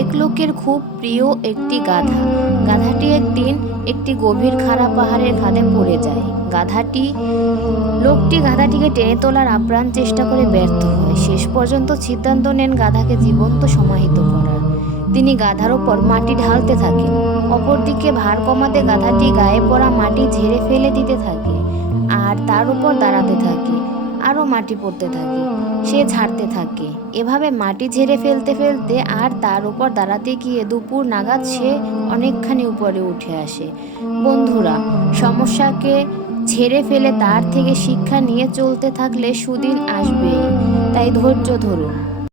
এক লোকের খুব প্রিয় একটি গাধা। গাধাটি একদিন একটি গভীর খাড়া পাহাড়ের খাদে পড়ে যায়। গাধাটি, লোকটি গাধাটিকে টেনে তোলার আপ্রাণ চেষ্টা করে ব্যর্থ হয়। শেষ পর্যন্ত সিদ্ধান্ত নেন গাধাকে জীবন্ত সমাহিত করার। তিনি গাধার ওপর মাটি ঢালতে থাকেন। অপরদিকে ভার কমাতে গাধাটি গায়ে পড়া মাটি ঝেড়ে ফেলে দিতে থাকে আর তার উপর দাঁড়াতে থাকে। মাটি পড়তে থাকে, সে ঝাড়তে থাকে। এভাবে মাটি ঝেড়ে ফেলতে ফেলতে আর তার উপর দাঁড়াতে গিয়ে দুপুর নাগাদ সে অনেকখানি উপরে উঠে আসে। বন্ধুরা, সমস্যাকে ঝেড়ে ফেলে তার থেকে শিক্ষা নিয়ে চলতে থাকলে সুদিন আসবে তাই ধৈর্য ধরুন।